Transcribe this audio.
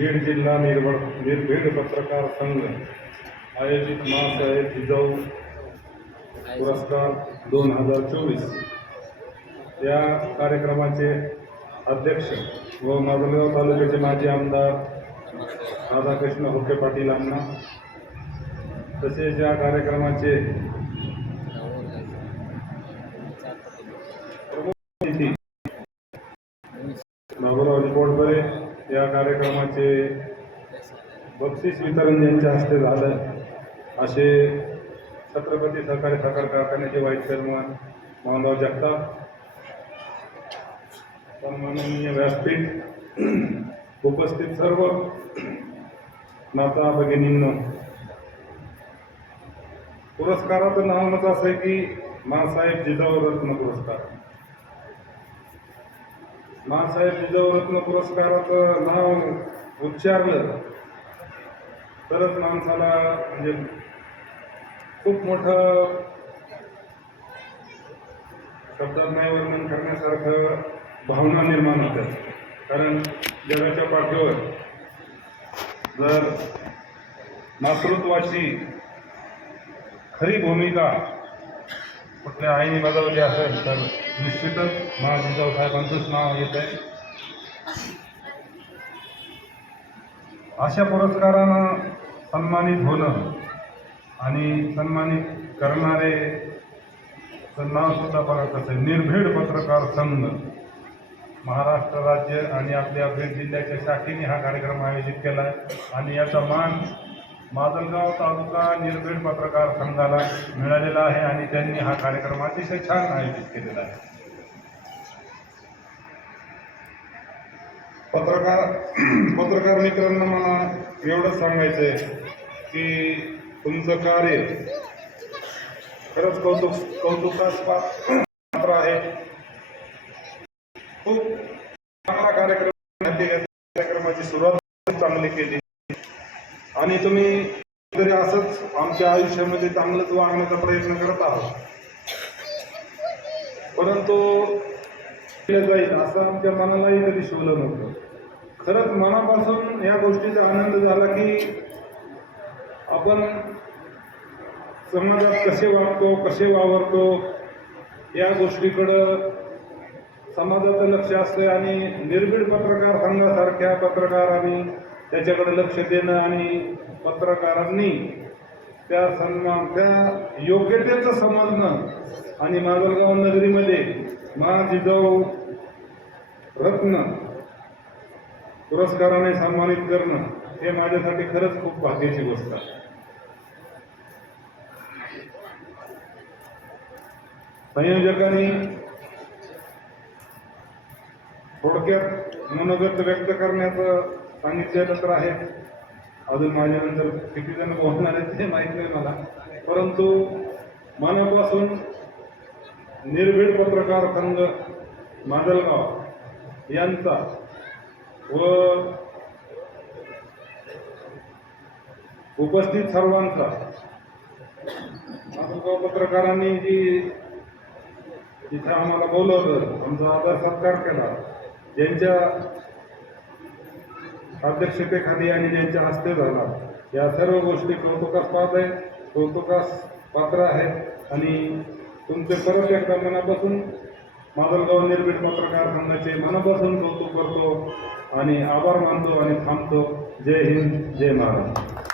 बीड जिल्हा निर्भड निर्भीड पत्रकार संघ आयोजित मासाहेब जिजाऊ पुरस्कार दोन हजार चोवीस. या कार्यक्रमाचे अध्यक्ष व माजलगाव तालुक्याचे माजी आमदार राधाकृष्ण हुके पाटील यांना तसेच या कार्यक्रमाचे या कार्यक्रमाचे बक्षीस वितरण यांच्या हस्ते झालं. असे छत्रपती सहकारी साखर कारखान्याचे वाईस चेअरमन मोहनराव जगताप सन्माननीय व्यासपीठ उपस्थित सर्व नाता भगिनींनो पुरस्काराचं नाव असं आहे की माँसाहेब जिजाऊ रत्न पुरस्कार. मासाहेब जिजाऊ पुरस्काराचं नाव उच्चारलं तरच माणसाला म्हणजे खूप मोठं शब्दात नाही वर्णन करण्यासारखं भावना निर्माण होतात कारण जगाच्या पाठीवर जर मातृत्वाची खरी भूमिका आपल्या आईने बजावली असेल तर निश्चितच मा साहेबांचंच नाव येत आहे अशा पुरस्कारानं सन्मानित होणं आणि सन्मानित करणारे नाव सुद्धा बघा कसं आहे. निर्भीड पत्रकार संघ महाराष्ट्र राज्य आणि आपल्या बीड जिल्ह्याच्या शाखेने हा कार्यक्रम आयोजित केला आहे आणि याचा मान माजलगाव तालुका निर्भीड पत्रकार संघाला मिळालेला आहे आणि त्यांनी हा कार्यक्रम अतिशय छान आयोजित केलेला आहे. पत्रकार पत्रकार मित्रांना मला एवढंच सांगायचं आहे की तुमचं कार्य खरंच कौतुक कौतुकास पात्र आहे. खूप चांगला कार्यक्रम कार्यक्रमाची सुरुवात चांगली केली. आणि तुम्ही तरी असंच आमच्या आयुष्यामध्ये चांगलंच वागण्याचा प्रयत्न करत आहात. परंतु केलं जाईल असं आमच्या मनालाही कधी शिवलं नव्हतं. खरंच मनापासून या गोष्टीचा आनंद झाला की आपण समाजात कसे वागतो कसे वावरतो या गोष्टीकडं समाजाचं लक्ष असते आणि निर्भीड पत्रकार संघासारख्या पत्रकारांनी त्याच्याकडे लक्ष देणं आणि पत्रकारांनी त्या सन्मान त्या योग्यतेचं समजणं. आणि माजलगाव नगरीमध्ये मा जिजाऊ रत्न पुरस्काराने सन्मानित करणं हे माझ्यासाठी खरंच खूप भाग्याची गोष्ट आहे. संयोजकांनी थोडक्यात मनोगत व्यक्त करण्याचं सांगितल्यानंतर तर आहे. अजून माझ्यानंतर किती जण बोलणार आहेत ते माहीत नाही मला. परंतु मनापासून निर्भीड पत्रकार संघ माजलगाव यांचा व उपस्थित सर्वांचा माजलगाव पत्रकारांनी जी तिथं आम्हाला बोलवलं आमचा आदर सत्कार केला ज्यांच्या अध्यक्षतेखाली आणि ज्यांच्या हस्ते झाला या सर्व गोष्टी कौतुकास पाहत आहेत कौतुकास पात्र आहेत आणि तुमचे परत एकदा मनापासून माजलगाव निर्भीड पत्रकार संघाचे मनापासून कौतुक करतो आणि आभार मानतो आणि थांबतो. जय हिंद जय महाराज